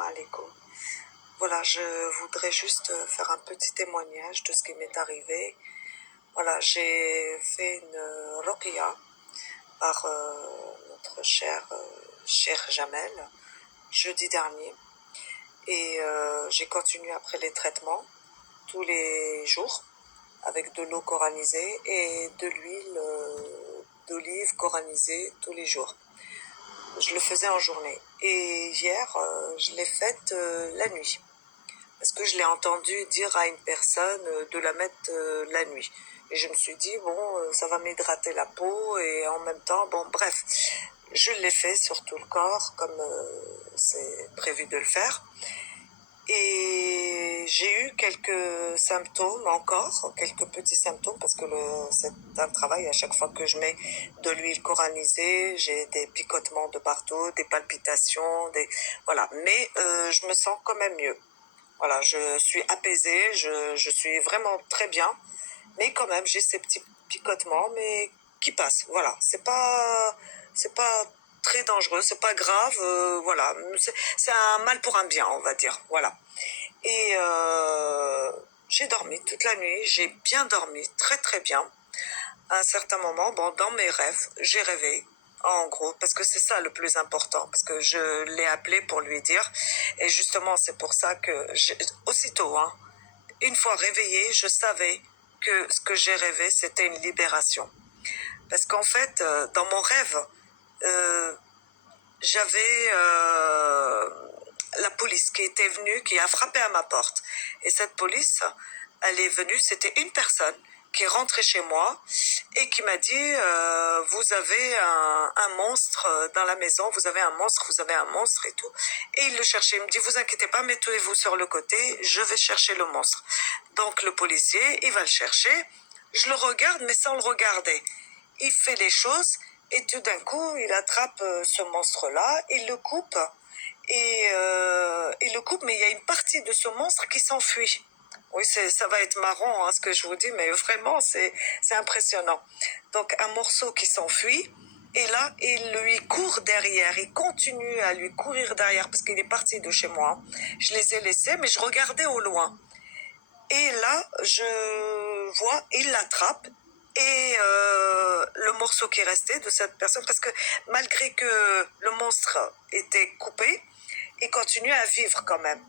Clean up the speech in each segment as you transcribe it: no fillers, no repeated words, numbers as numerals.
alaikum. Voilà, je voudrais juste faire un petit témoignage de ce qui m'est arrivé. Voilà, j'ai fait une ruqya par notre cher Jamel jeudi dernier et j'ai continué après les traitements tous les jours avec de l'eau coranisée et de l'huile d'olive coranisée tous les jours. Je le faisais en journée. Et hier, je l'ai faite la nuit. Parce que je l'ai entendu dire à une personne de la mettre la nuit. Et je me suis dit, bon, ça va m'hydrater la peau et en même temps, bon, bref. Je l'ai fait sur tout le corps, comme c'est prévu de le faire. Et j'ai eu quelques symptômes encore, quelques petits symptômes, parce que c'est un travail à chaque fois que je mets de l'huile coranisée, j'ai des picotements de partout, des palpitations, voilà. Mais je me sens quand même mieux. Voilà, je suis apaisée, je suis vraiment très bien, mais quand même j'ai ces petits picotements, mais qui passent. Voilà, c'est pas très dangereux, c'est pas grave, voilà, c'est un mal pour un bien, on va dire, voilà. Et j'ai dormi toute la nuit, j'ai bien dormi, très très bien. À un certain moment, bon, dans mes rêves, j'ai rêvé, en gros, parce que c'est ça le plus important, parce que je l'ai appelé pour lui dire, et justement c'est pour ça que, aussitôt, hein, une fois réveillée, je savais que ce que j'ai rêvé, c'était une libération. Parce qu'en fait, dans mon rêve, j'avais la police qui était venue, qui a frappé à ma porte. Et cette police, elle est venue, c'était une personne qui est rentrée chez moi et qui m'a dit vous avez un monstre dans la maison, vous avez un monstre et tout. Et il le cherchait, il me dit vous inquiétez pas, mettez-vous sur le côté, je vais chercher le monstre. Donc le policier, il va le chercher, je le regarde mais sans le regarder. Il fait les choses et tout d'un coup, il attrape ce monstre-là, il le coupe, mais il y a une partie de ce monstre qui s'enfuit. Oui, ça va être marrant hein, ce que je vous dis, mais vraiment, c'est impressionnant. Donc, un morceau qui s'enfuit, et là, il lui court derrière, il continue à lui courir derrière, parce qu'il est parti de chez moi. Je les ai laissés, mais je regardais au loin. Et là, je vois, il l'attrape, et le morceau qui restait de cette personne, parce que malgré que le monstre était coupé, il continuait à vivre quand même.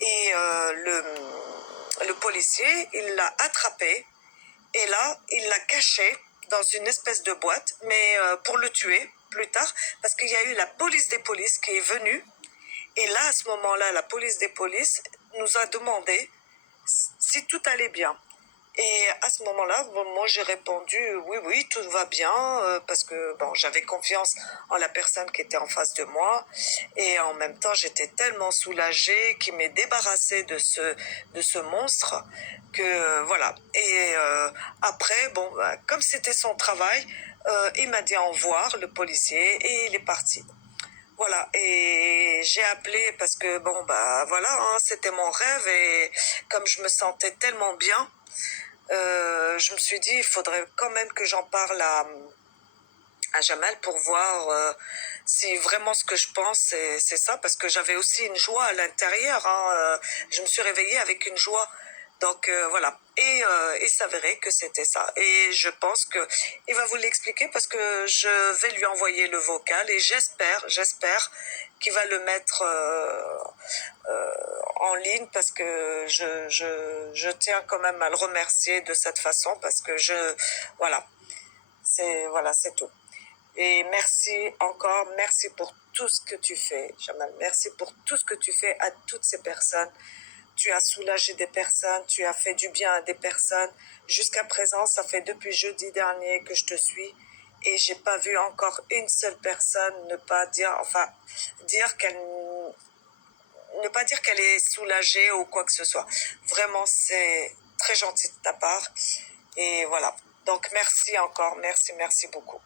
Et le policier, il l'a attrapé, et là, il l'a caché dans une espèce de boîte, mais pour le tuer plus tard, parce qu'il y a eu la police des polices qui est venue, et là, à ce moment-là, la police des polices nous a demandé si tout allait bien. Et à ce moment-là, moi j'ai répondu oui, tout va bien, parce que bon, j'avais confiance en la personne qui était en face de moi, et en même temps j'étais tellement soulagée qu'il m'ait débarrassé de ce monstre que voilà. Et après, bon, comme c'était son travail, il m'a dit au revoir, le policier, et il est parti. Voilà, et j'ai appelé parce que bon bah voilà, hein, c'était mon rêve et comme je me sentais tellement bien, je me suis dit il faudrait quand même que j'en parle à Jamel pour voir si vraiment ce que je pense c'est ça, parce que j'avais aussi une joie à l'intérieur, hein, je me suis réveillée avec une joie. Donc voilà, et il s'avérait que c'était ça. Et je pense que il va vous l'expliquer parce que je vais lui envoyer le vocal et j'espère qu'il va le mettre en ligne, parce que je tiens quand même à le remercier de cette façon, parce que c'est tout. Et merci encore, merci pour tout ce que tu fais, Jamal. Merci pour tout ce que tu fais à toutes ces personnes. Tu as soulagé des personnes, tu as fait du bien à des personnes. Jusqu'à présent, ça fait depuis jeudi dernier que je te suis et j'ai pas vu encore une seule personne ne pas dire qu'elle est soulagée ou quoi que ce soit. Vraiment, c'est très gentil de ta part. Et voilà. Donc, merci encore. Merci beaucoup.